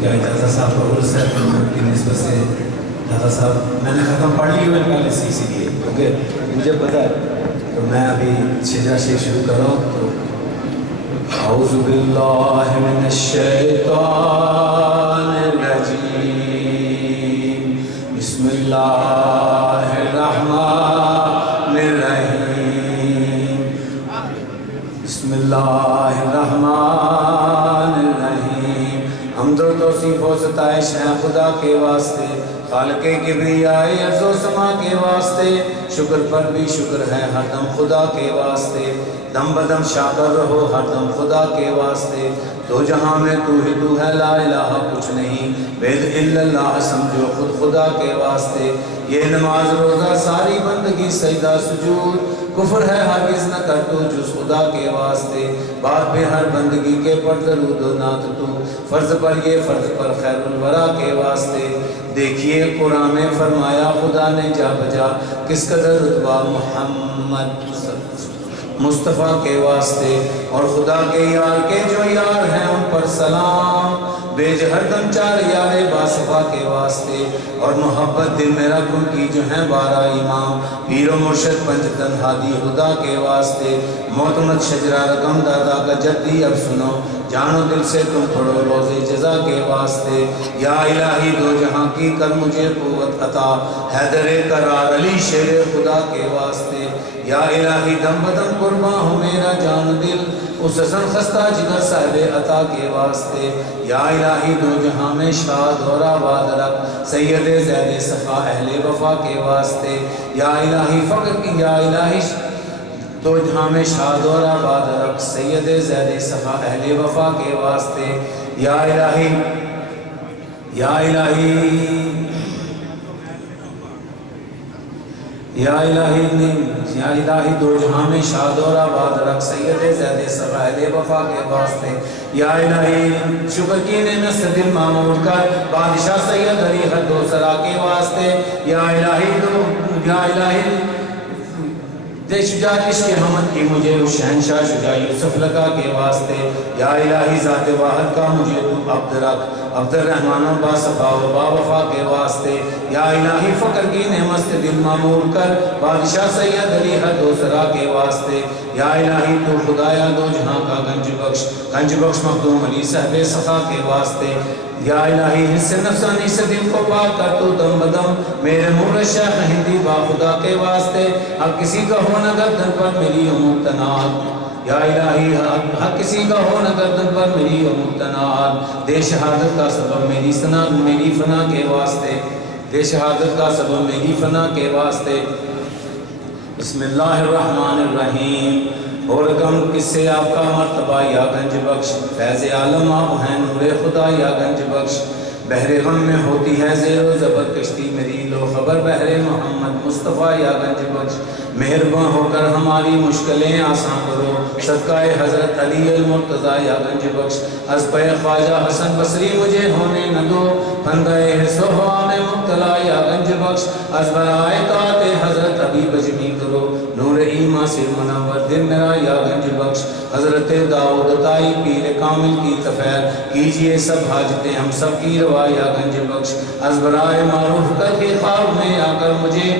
کیا اجازت صاحب کا عرص ہے کی نسبت سے اجازت صاحب میں نے ختم پڑھ لی ہوئی پہلے سے اسی لیے کیونکہ مجھے پتہ ہے تو میں ابھی شجرہ شیخ شروع کر رہا ہوں تو اعوذ باللہ من الشیطان الرجیم بسم اللہ الرحمن الرحیم بسم اللہ الرحمن الرحیم حمد و توصیف و ستائش ہیں خدا کے واسطے خالق کبریاء ارض و سما کے واسطے شکر پر بھی شکر ہے ہر دم خدا کے واسطے دم بدم شاکر رہو ہر دم خدا کے واسطے دو جہاں میں تو ہی تو ہے لا الہ کچھ نہیں بید الا اللہ سمجھو خود خدا کے واسطے یہ نماز روزہ ساری بندگی سجدہ سجود کفر ہے ہرگز نہ کر تو جز خدا کے واسطے بات پہ ہر بندگی کے پر درود و نعت تو فرض پر یہ فرض پر خیر الورا کے واسطے دیکھیے قرآن میں فرمایا خدا نے جا بجا کس قدر رتبہ محمد مصطفیٰ کے واسطے اور خدا کے یار کے جو یار ہیں ان پر سلام بیج ہر دم چار یار باصفا کے واسطے اور محبت دل میں رکھ ان کی جو ہیں 12 امام پیر و مرشد پنجتن ہادی خدا کے واسطے معتمد شجرہ رقم دادا کا جدی اب سنو جانو دل سے تم پڑھو روز جزا کے واسطے یا الہی دو جہاں کی کر مجھے قوت عطا حیدر قرار علی شیر خدا کے واسطے یا الہی دم بدم قرباں ہو میرا جان دل اس حسن خستہ جگر صاحب عطا کے واسطے یا الہی دو جہاں میں شاد اور آباد رکھ سید زید صفا اہل وفا کے واسطے یا الہی فقر کی یا الہی تو جہاں میں شاد اور آباد رکھ سید زید صفا اہل وفا کے واسطے یا الہی یا الہی یا الہی دو جہاں میں شاد اور آباد رکھ سید زید صفا اہل وفا کے واسطے یا الہی شکر کی نعمت سے دل معمور کر بادشاہ سید علی ہر دو سرا کے واسطے یا الہی دے شجاعت عشق حمد کی مجھے اس شہنشاہ شجاع یوسف لگا کے واسطے یا الہی ذات واحد کا مجھے تو عبد رکھ عبد الرحمن و با صفا و با وفا کے واسطے یا الہی فقر کی نعمت سے دل معمور کر بادشاہ سید علی ہر دو سرا کے واسطے یا الہی تو خدایا دو جہاں کا گنج بخش مخدوم علی صاحب صفا کے واسطے یا الہی حصے نفسانی سے دل کو پاک کر تو دم بدم میرے مورد شیخ ہندی با خدا کے واسطے اب کسی کا ہو نہ گردن پر میری مبتناد یا الہی حق کسی کا ہو نہ گردن پر میری مبتناد دے شہادت کا سبب میری فنا کے واسطے دے شہادت کا سبب میری فنا کے واسطے بسم اللہ الرحمن الرحیم اور کم کس سے آپ کا مرتبہ یا گنج بخش فیض عالم آپ ہیں نور خدا یا گنج بخش بحر غم میں ہوتی ہے زیر و زبر کشتی میری لو خبر بحر محمد مصطفیٰ یا گنج بخش مہرباں ہو کر ہماری مشکلیں آسان کرو صدقہ حضرت علی المرتضیٰ یا گنج بخش از پہ خواجہ حسن بصری مجھے ہونے نہ دو پھندے ہوا میں مبتلا یا گنج بخش از برائے طاعت حضرت حبیب اجمی کرو نور ایمان سے منور دل میرا یا گنج بخش حضرت داؤد تائی پیر کامل کی تفیر کیجئے سب حاجتیں ہم سب کی روا یا گنج بخش از برائے معروف کر کے خواب میں آ کر مجھے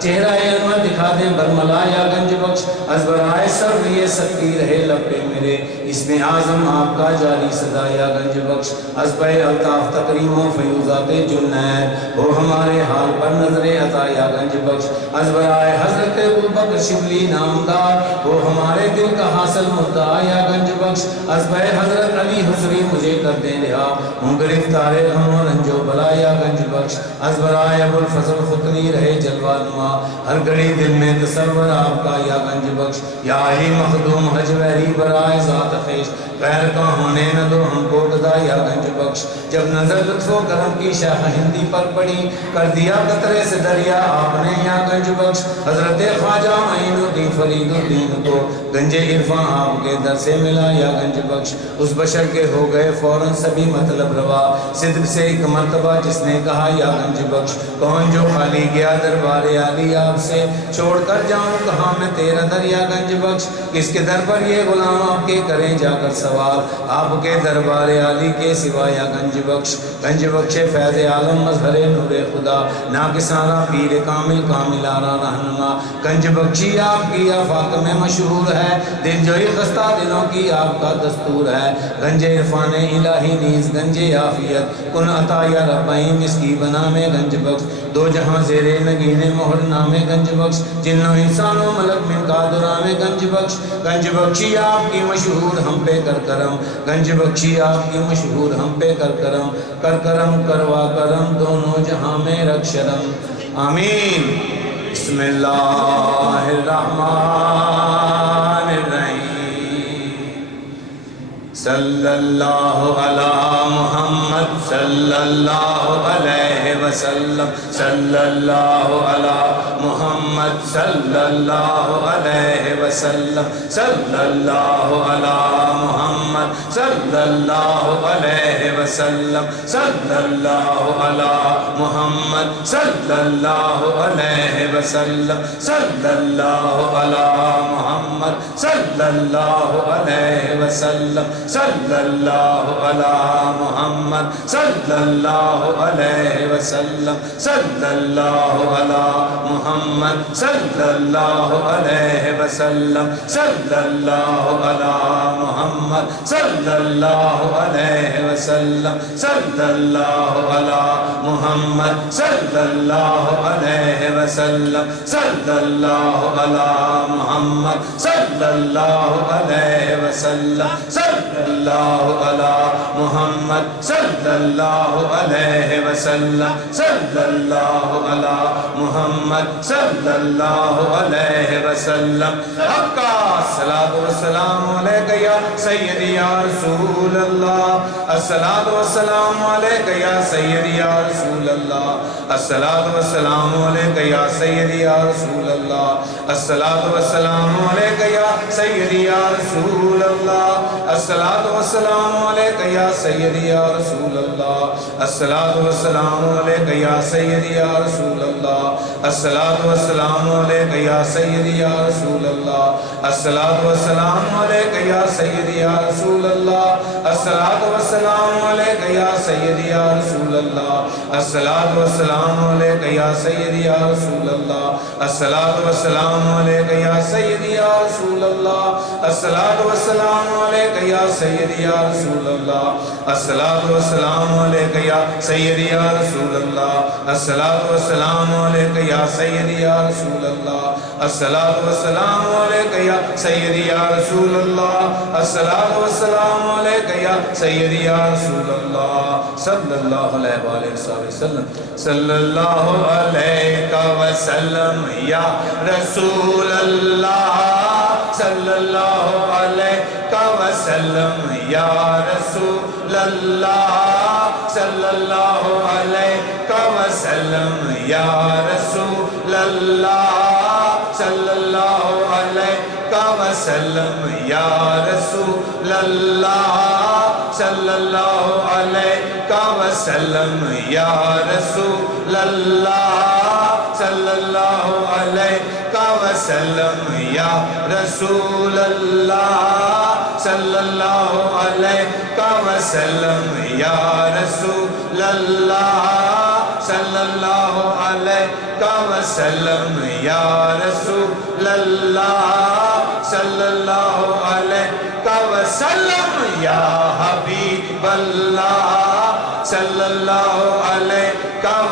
چہرہ انور دکھا دیں برملا یا گنج بخش از برائے سر یہ سکتی رہے لپے میرے اس میں اعظم آپ کا جاری صدا یا گنج بخش از پہ الطاف تقریم و فیوزات جنید وہ ہمارے حال پر نظر عطا یا گنج بخش از برائے حضرت ابوبکر شبلی نامدار وہ ہمارے دل کا حاصل مدعا یا گنج بخش از پہ حضرت علی حضری مجھے کر دیں رہا ہوں گرفتار غم و رنج و بلا یا گنج بخش از برائے ابوالفضل خطنی رہے جلوہ نما ہر گھڑی دل میں تصور آپ کا یا گنج بخش یا علی مخدوم حجویری برائے ذات خیش غیر کا ہونے نہ دو ہم کو گدا یا گنج بخش جب نظر لطف و کرم کی شاہ ہندی پر پڑی کر دیا قطرے سے دریا آپ نے یا گنج بخش حضرت خواجہ معین الدین فرید الدین کو گنج عرفان آپ کے در سے ملا یا گنج بخش اس بشر کے ہو گئے فوراً سبھی مطلب روا صدق سے ایک مرتبہ جس نے کہا یا گنج بخش کون جو خالی گیا دربار دربار عالی آپ سے چھوڑ کر جاؤں کہاں میں تیرا دریا گنج بخش، کس کے در پر یہ غلام آپ کے کریں جا کر سوال، آپ کے دربار عالی کے سوا یا گنج بخش فیض عالم مظہر نور خدا، نا کسانا پیر کامل کامل آرا رہنما، گنج بخشی آپ کی آفاق میں مشہور ہے، دل جوئی خستہ دلوں کی آپ کا دستور ہے، گنج عرفان الہی نیز گنج عافیت، کن عطا یا ربائیم اس کی بنا میں گنج بخش، دو جہاں زیر نگین مہر نام گنج بخش، جن و انسان و ملک من کا درام گنج بخشی آپ کی مشہور ہم پہ کر کرم، گنج بخشی آپ کی مشہور ہم پہ کر کرم کروا کرم دونوں جہاں میں رکھ شرم، آمین۔ بسم اللہ الرحمن الرحیم، صلی اللہ علی محمد صلی اللہ علیہ وسلم، صلی اللہ علی محمد صلی اللہ علیہ وسلم، صلی اللہ علی محمد صلی اللہ علیہ وسلم، صلی اللہ علی محمد صلی اللہ علیہ وسلم، صلی اللہ علی محمد صلی اللہ علیہ وسلم، صلی اللہ علی محمد صلی اللہ علیہ وسلم، صلی اللہ علی محمد صلی اللہ علیہ وسلم، صلی اللہ علی محمد صلی اللہ علیہ وسلم، صلی اللہ علی محمد صلی اللہ علیہ وسلم، صلی اللہ علی محمد صلی اللہ علیہ وسلم، صلی اللہ علی محمد صلی اللہ علیہ وسلم، صلی اللہ علی محمد صلی اللہ علیہ وسلم، حقا الصلاۃ والسلام علیک یا سیدی یا رسول اللہ، الصلاۃ والسلام علیک یا سیدی یا رسول اللہ، الصلاۃ والسلام علیک یا سیدی یا رسول اللہ، الصلاۃ والسلام علیک یا سیدی یا رسول اللہ، الصلاۃ والسلام علیک یا سیدی یا رسول اللہ، الصلاۃ والسلام علیک یا سیدی یا رسول اللہ، الصلاۃ والسلام علیک یا سیدی یا رسول اللہ، الصلاۃ والسلام علیک یا سیدی یا رسول اللہ، الصلاۃ والسلام علیک یا سیدی یا رسول اللہ، الصلاۃ والسلام علیک یا سیدی یا رسول اللہ، الصلاۃ والسلام علیک یا سیدی یا رسول اللہ، الصلاۃ والسلام علیک یا سیدی یا رسول اللہ، الصلاۃ والسلام علیک یا سیدی یا رسول اللہ، الصلاۃ والسلام علیک یا سیدی یا رسول اللہ، الصلاۃ والسلام علیک یا سیدی یا رسول اللہ، الصلاۃ والسلام علیک یا سیدی یا رسول اللہ، صلی اللہ علیہ وآلہ وسلم، صلی اللہ علیہ وسلم یا رسول اللہ، صلی اللہ علیہ وسلم یا رسول اللہ، صلی اللہ علیہ وسلم یا رسول اللہ، صلی اللہ علیہ وسلم یا رسول اللہ، صلی اللہ علیہ وسلم یا رسول اللہ، صلی اللہ علیہ وسلم یا رسول اللہ، صلی اللہ علیہ وسلم یا رسول اللہ، صلی اللہ علیہ وسلم یا رسول اللہ، صلی اللہ علیہ وسلم یا حبیب اللہ، صلی اللہ علیہ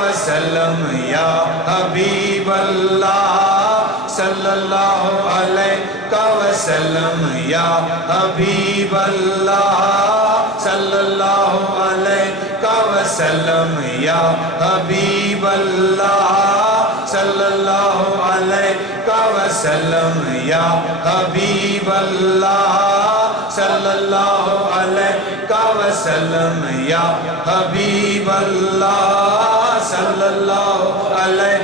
وسلم یا حبیب اللہ، صلی اللہ علیہ وسلم یا حبیب اللہ، صلی اللہ علیہ وسلم یا حبیب اللہ، صلی اللہ علیہ وسلم یا حبیب اللہ، صلی اللہ علیہ وسلم یا حبیب اللہ، صلی اللہ علیہ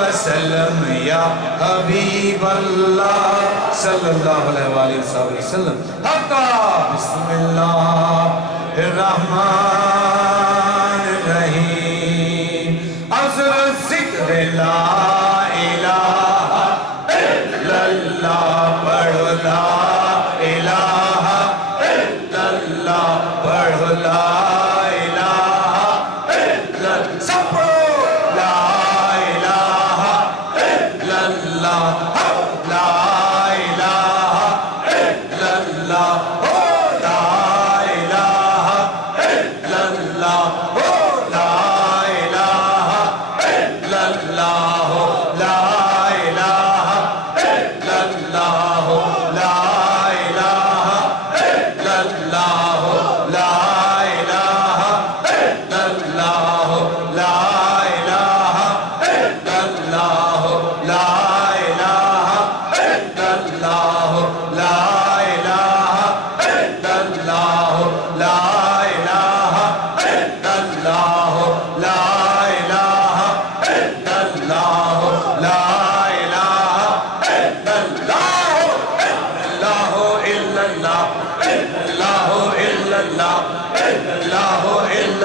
وسلم یا حبیب اللہ، صلی اللہ علیہ وآلہ وسلم، حقا بسم اللہ الرحمن الرحیم، افضل الذکر لا